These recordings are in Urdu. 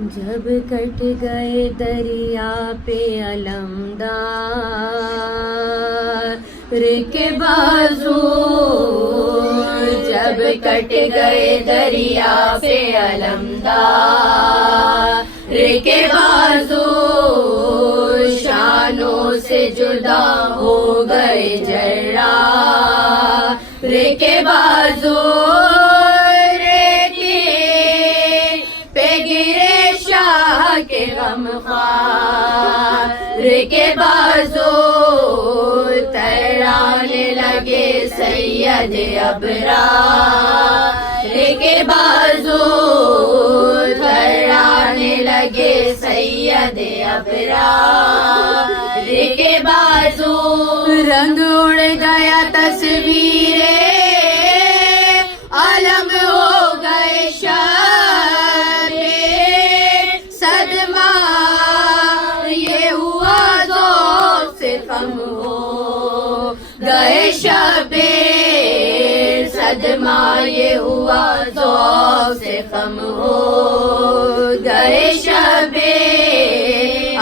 جب کٹ گئے دریا پہ علمدار کے بازو، جب کٹ گئے دریا پہ علمدار کے بازو، شانوں سے جدا ہو گئے جرار کے بازو، کے غم خوار کے بازو، ترانے لگے سید ابرار کے بازو، ترانے لگے سید ابرار کے بازو، رنگ اڑ گیا تصویریں علم ہو گئے گئے شبِ صدمہ، یہ ہوا ذوق سے خم ہو گئے شبِ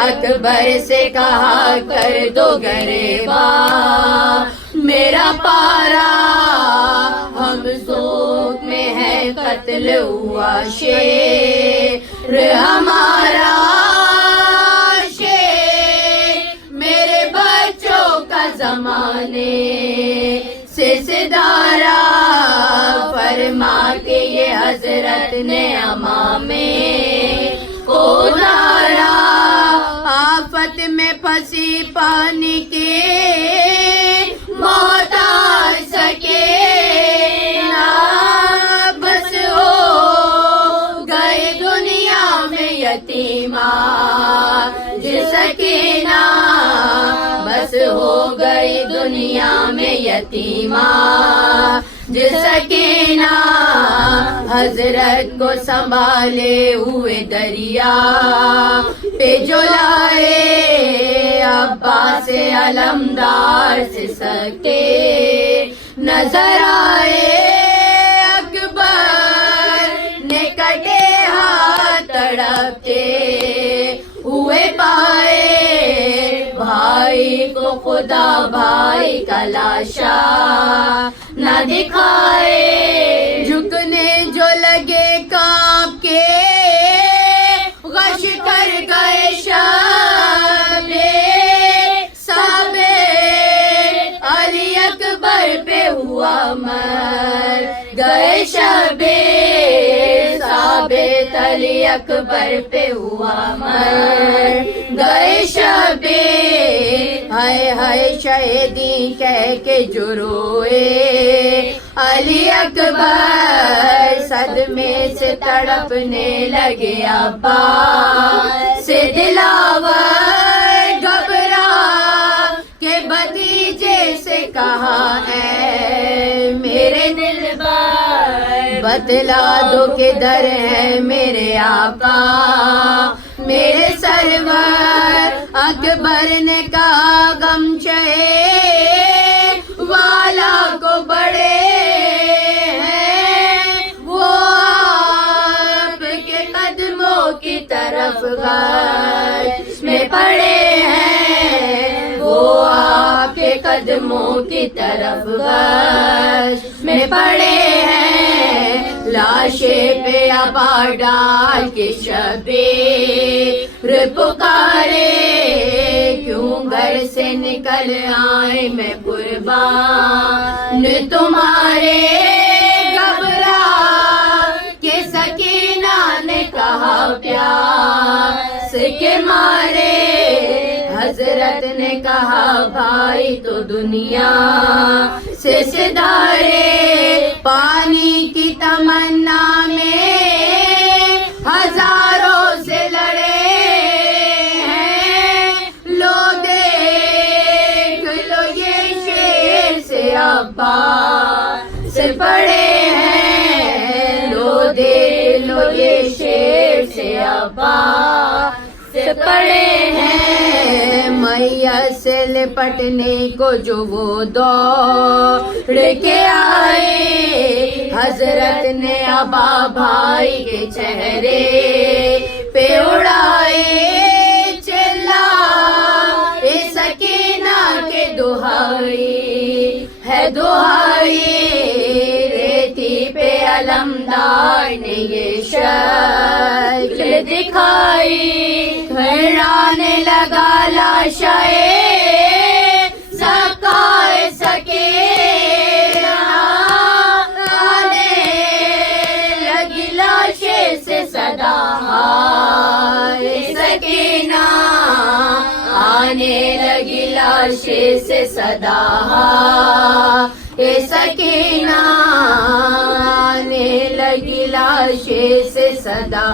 اکبر سے کہا کر دو گریباں میرا پارا، ہم ذوق میں ہے قتل ہوا شیر ہمارا، زمانے سے صدارا فرما کے یہ حضرت نے امامے کو نارا، آفت میں پھنسی پانی کے محتاج سکے نا، بس ہو گئے دنیا میں یتیمہ جس سکینہ، بس ہو گئی دنیا میں یتیمہ جس سکینہ، حضرت کو سنبھالے ہوئے دریا پہ جو لائے عباس علمدار سے سکے نظر آئے، اکبر نے کٹے ہاتھ تڑپتے ہوئے پائے، بھائی کو خدا بھائی کا لاشا نہ دکھائے، جھکنے جو لگے کانپ کے غش کر گئے شب صابر علی اکبر پہ ہوا مر گئے شب ثابت علی اکبر پہ ہوا مر گئے شب، ہائے ہائے شہیدی کہہ کے جو روئے علی اکبر، صدمے سے تڑپنے لگے عباس سے دلاور، گھبرا کے بھتیجے سے کہا اے میرے دلبر، بتلا دو کدھر ہے میرے آقا میرے سرور، اکبر نے کہا غمچے والا کو بڑے ہیں وہ آپ کے قدموں کی طرف غش میں پڑے ہیں، وہ آپ کے قدموں کی طرف غش میں پڑے ہیں، لاشے پہ آبا ڈال کے شبیر پکارے، کیوں گھر سے نکل آئے میں قربان تمہارے، گھبرا کے سکینہ نے کہا پیاس کے مارے، حضرت نے کہا بھائی تو دنیا سے صدارے، پانی کی تمنا میں ہزاروں سے لڑے ہیں، لو دیکھ لو یہ شیر سے عباس سے پڑے ہیں، لو دیکھ لو یہ شیر سے عباس سے پڑے ہیں، میت سے لپٹنے کو جو وہ دوڑ کے آئے، حضرت نے ابا بھائی کے چہرے پہ اڑائے چلا سکینہ کے دہائی ہے دہائی ریتی پہ علمدار نے یہ شکل دکھائی گھرانے لگا لاشائے سکائے سکینہ آنے لگی لاشے سے صدا سکینہ آنے لگی لاشے سے صدا سکینہ آنے لگی لاشے سے صدا